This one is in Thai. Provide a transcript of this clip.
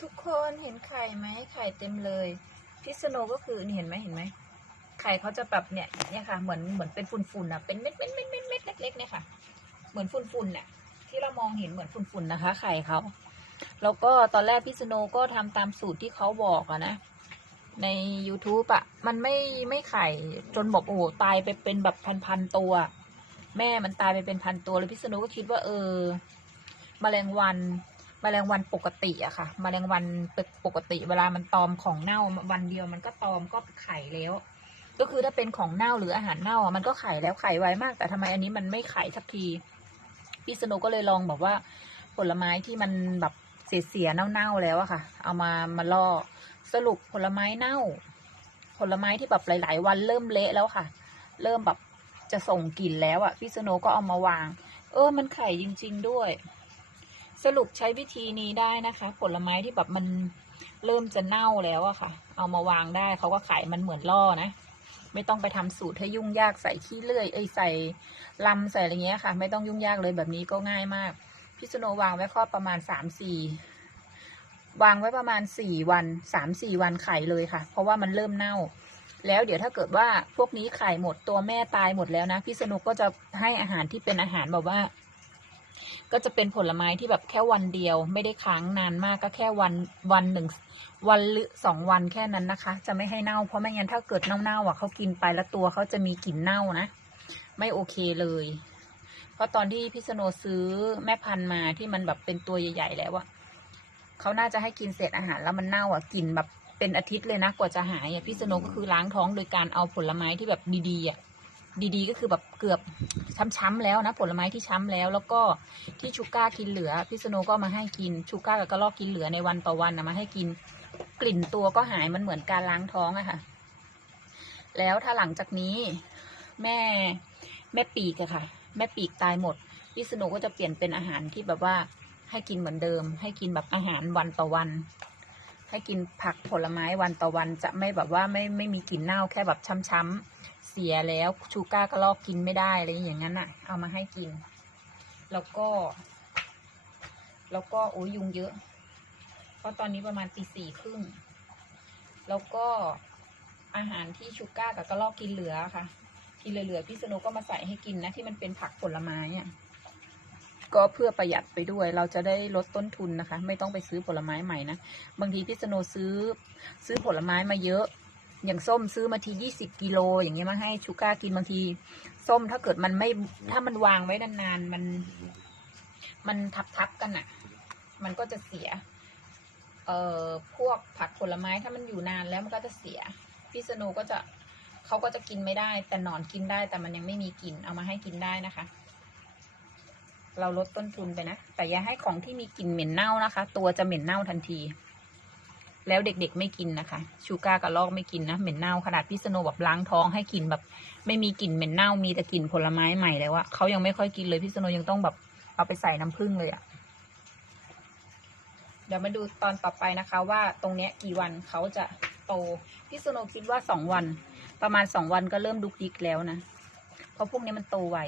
ทุกคนเห็นไข่ไหมไข่เต็มเลยพิษณุก็คือเห็นไหมเห็นไหมไข่เขาจะแบบเนี่ยเนี่ยค่ะเหมือนเหมือนเป็นฝุ่นๆอะเป็นเม็ดเม็ดเม็ดเม็ดเม็ดเล็กๆเนี่ยค่ะ เหมือนฝุ่นๆน่ะ ที่เรามองเห็นเหมือนฝุ่นๆนะคะ ไข่เขาแล้วก็ตอนแรกพิษณุก็ทำตามสูตรที่เขาบอกอะนะใน YouTube อะมันไม่ไม่ไข่จนบอกโอ้โหตายไปเป็นแบบพันๆตัว แม่มันตายไปเป็นพันตัวเลยพิษณุก็คิดว่าเออแมลงวัน มแมลงวันปกติอะค่ะแมลงวันปกติ เวลามันตอมของเน่าวันเดียวมันก็ตอมก็ไข่แล้ว ก็คือถ้าเป็นของเน่าหรืออาหารเน่าอะมันก็ไข่แล้วไข่ไวมาก แต่ทำไมอันนี้มันไม่ไข่สักทีพี่สนุก็เลยลองแบบว่า ผลไม้ที่มันแบบเสียๆเน่าๆแล้วอะค่ะ เอามามาล่อสรุปผลไม้เน่า ผลไม้ที่แบบหลาย ๆ วันเริ่มเละแล้วค่ะ เริ่มแบบจะส่งกลิ่นแล้วอะพี่สโนก็เอามาวาง เออมันไข่จริง ๆ ด้วย สรุปใช้วิธีนี้ได้นะคะ ผลไม้ที่แบบมันเริ่มจะเน่าแล้วอะค่ะ เอามาวางได้เขาก็ขายมันเหมือนล่อนะ ไม่ต้องไปทำสูตรให้ยุ่งยากใส่ขี้เลื่อยเอ้ยใส่ลำใส่อะไรเงี้ยค่ะ ไม่ต้องยุ่งยากเลยแบบนี้ก็ง่ายมาก พิษณุวางไว้ครอบประมาณสามสี่วางไว้ประมาณสี่วันสามสี่วันไข่เลยค่ะ เพราะว่ามันเริ่มเน่า แล้วเดี๋ยวถ้าเกิดว่าพวกนี้ไข่หมดตัวแม่ตายหมดแล้วนะพี่สนุกก็จะให้อาหารที่เป็นอาหารแบบว่า ก็จะเป็นผลไม้ที่แบบแค่วันเดียว ไม่ได้ค้างนานมากก็แค่วันวันหนึ่งวันหรือสองวันแค่นั้นนะคะ จะไม่ให้เน่าเพราะไม่งั้นถ้าเกิดเน่าๆอะเขากินไปแล้วตัวเขาจะมีกลิ่นเน่านะ ไม่โอเคเลย เพราะตอนที่พิษณุซื้อแม่พันธุ์มาที่มันแบบเป็นตัวใหญ่ ๆ แล้วอะเขาน่าจะให้กินเศษอาหารแล้วมันเน่าอะกลิ่นแบบเป็นอาทิตย์เลยนะกว่าจะหายอะพิษณุก็คือล้างท้องโดยการเอาผลไม้ที่แบบดีๆอะ ดีๆ ก็คือแบบเกือบช้ำๆแล้วนะผลไม้ที่ช้ำแล้ว แล้วก็ที่ชูก้ากินเหลือพิษณุก็มาให้กินชูก้ากับกระรอกกินเหลือในวันต่อวันนะมาให้กินกลิ่นตัวก็หายมันเหมือนการล้างท้องอะค่ะ แล้วถ้าหลังจากนี้แม่แม่ปีกอะค่ะ แม่ปีกตายหมดพี่สนุก็จะเปลี่ยนเป็นอาหารที่แบบว่าให้กินเหมือนเดิม ให้กินแบบอาหารวันต่อวัน ให้กินผักผลไม้วันต่อวันจะไม่แบบว่าไม่ไม่มีกลิ่นเน่าแค่แบบช้ำๆ เสียแล้วชูก้ากระลอกกินไม่ได้อะไรอย่างนั้นอะเอามาให้กิน แล้วก็ แล้วก็โอ้ยยุงเยอะ เพราะตอนนี้ประมาณตีสี่ครึ่ง แล้วก็อาหารที่ชูก้ากับกระลอกกินเหลือค่ะ กินเหลือๆพี่สนุก็มาใส่ให้กินนะที่มันเป็นผักผลไม้อะก็เพื่อประหยัดไปด้วย เราจะได้ลดต้นทุนนะคะ ไม่ต้องไปซื้อผลไม้ใหม่นะ บางทีพี่สนุซื้อ ซื้อผลไม้มาเยอะ อย่างส้มซื้อมาทียี่สิบกิโลอย่างเงี้ยมาให้ชูก้ากินบางที ส้มถ้าเกิดมันไม่ถ้ามันวางไว้นานๆมัน มันทับๆกันอะมันก็จะเสีย เอ่อพวกผักผลไม้ถ้ามันอยู่นานแล้วมันก็จะเสียพี่สโนก็จะเขาก็จะกินไม่ได้ แต่หนอนกินได้ แต่มันยังไม่มีกลิ่นเอามาให้กินได้นะคะ เราลดต้นทุนไปนะแต่อย่าให้ของที่มีกลิ่นเหม็นเน่านะคะ ตัวจะเหม็นเน่าทันที แล้วเด็กๆไม่กินนะคะ ชูก้ากับลอกไม่กินนะเหม็นเน่าขนาดพี่สโนแบบล้างท้องให้กินแบบ ไม่มีกลิ่นเหม็นเน่ามีแต่กลิ่นผลไม้ใหม่แล้วอะเขายังไม่ค่อยกินเลยพี่สโนยังต้องแบบเอาไปใส่น้ำผึ้งเลยอะเดี๋ยวมาดูตอนต่อไปนะคะ ว่าตรงเนี้ยกี่วันเขาจะโตพี่สโนคิดว่าสองวัน ประมาณสองวันก็เริ่มดุกดิกแล้วนะเพราะพวกนี้มันโตไว